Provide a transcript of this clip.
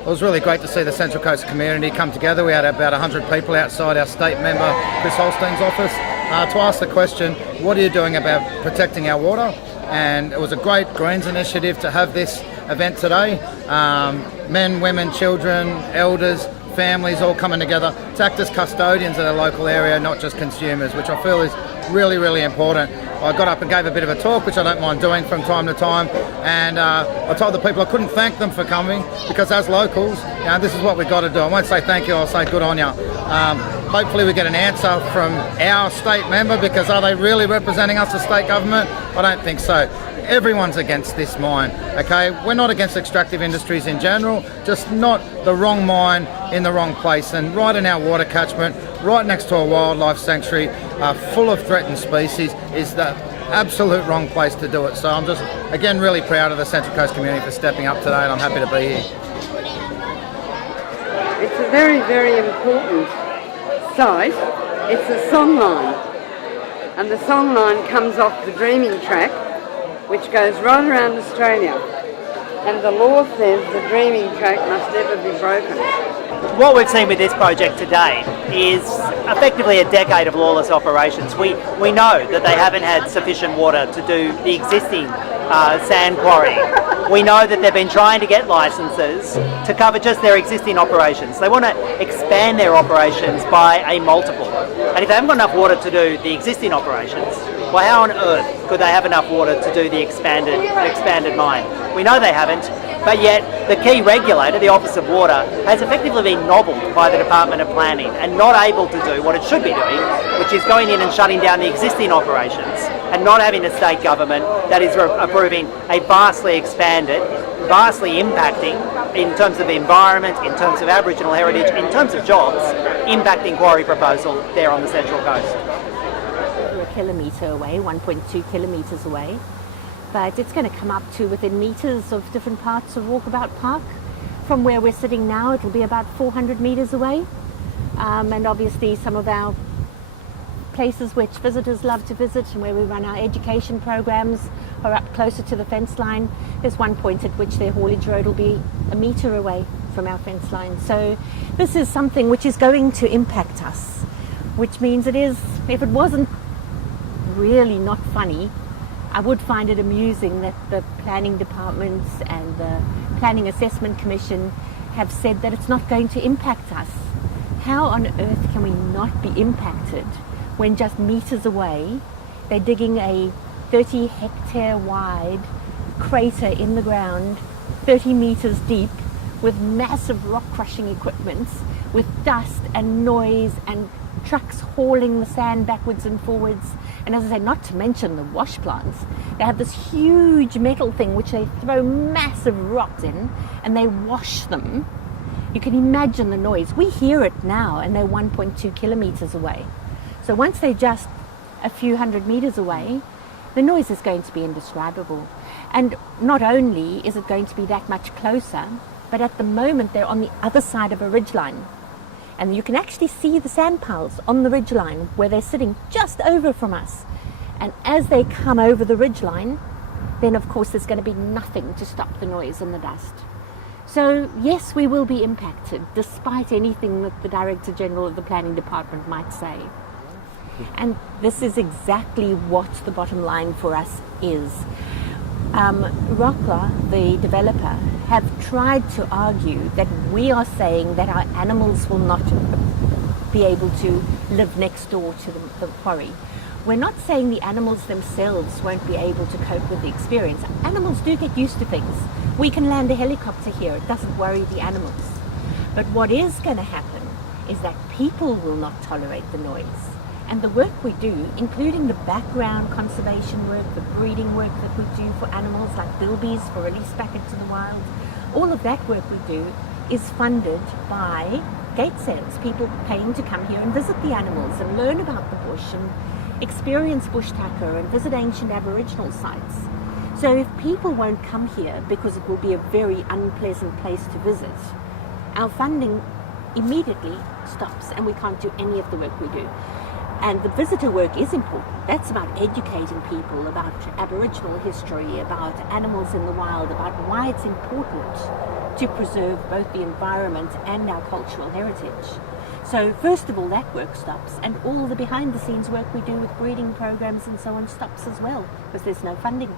it was really great to see the Central Coast community come together. We had about 100 people outside our state member Chris Holstein's office to ask the question, what are you doing about protecting our water? And it was a great Greens initiative to have this event today. Men, women, children, elders, families all coming together to act as custodians of the local area, not just consumers, which I feel is really, really important. I got up and gave a bit of a talk, which I don't mind doing from time to time, and I told the people I couldn't thank them for coming, because as locals, this is what we've got to do. I won't say thank you, I'll say good on you. Hopefully we get an answer from our state member, because are they really representing us as state government? I don't think so. Everyone's against this mine, okay? We're not against extractive industries in general, just not the wrong mine in the wrong place, and right in our water catchment, right next to a wildlife sanctuary full of threatened species, is the absolute wrong place to do it. So I'm just, again, really proud of the Central Coast community for stepping up today, and I'm happy to be here. It's a very, very important site. It's a song line, and the song line comes off the Dreaming track, which goes right around Australia. And the law says the Dreaming track must never be broken. What we've seen with this project today is effectively a decade of lawless operations. We know that they haven't had sufficient water to do the existing sand quarry. We know that they've been trying to get licences to cover just their existing operations. They want to expand their operations by a multiple. And if they haven't got enough water to do the existing operations, well, how on earth could they have enough water to do the expanded mine? We know they haven't, but yet the key regulator, the Office of Water, has effectively been nobbled by the Department of Planning and not able to do what it should be doing, which is going in and shutting down the existing operations and not having a state government that is approving a vastly expanded, vastly impacting, in terms of the environment, in terms of Aboriginal heritage, in terms of jobs, impacting quarry proposal there on the Central Coast. We're a kilometre away, 1.2 kilometres away, but it's going to come up to within metres of different parts of Walkabout Park. From where we're sitting now, it'll be about 400 metres away, and obviously some of our places which visitors love to visit and where we run our education programs are up closer to the fence line. There's one point at which their haulage road will be a metre away from our fence line. So this is something which is going to impact us, which means it is, if it wasn't really not funny, I would find it amusing that the planning departments and the Planning Assessment Commission have said that it's not going to impact us. How on earth can we not be impacted when just meters away they're digging a 30-hectare wide crater in the ground, 30 meters deep, with massive rock crushing equipment, with dust and noise and trucks hauling the sand backwards and forwards, and as I say, not to mention the wash plants. They have this huge metal thing which they throw massive rocks in and they wash them. You can imagine the noise. We hear it now and they're 1.2 kilometers away. So once they're just a few hundred meters away, the noise is going to be indescribable. And not only is it going to be that much closer, but at the moment they're on the other side of a ridgeline. And you can actually see the sand piles on the ridgeline where they're sitting just over from us. And as they come over the ridgeline, then of course there's going to be nothing to stop the noise and the dust. So yes, we will be impacted, despite anything that the Director General of the Planning Department might say. And this is exactly what the bottom line for us is. Rocla, the developer, have tried to argue that we are saying that our animals will not be able to live next door to the quarry. We're not saying the animals themselves won't be able to cope with the experience. Animals do get used to things. We can land a helicopter here, it doesn't worry the animals. But what is going to happen is that people will not tolerate the noise. And the work we do, including the background conservation work, the breeding work that we do for animals like bilbies for release back into the wild, all of that work we do is funded by gate sales, people paying to come here and visit the animals and learn about the bush and experience bush tucker and visit ancient Aboriginal sites. So if people won't come here because it will be a very unpleasant place to visit, our funding immediately stops and we can't do any of the work we do. And the visitor work is important. That's about educating people about Aboriginal history, about animals in the wild, about why it's important to preserve both the environment and our cultural heritage. So first of all, that work stops, and all the behind the scenes work we do with breeding programs and so on stops as well, because there's no funding.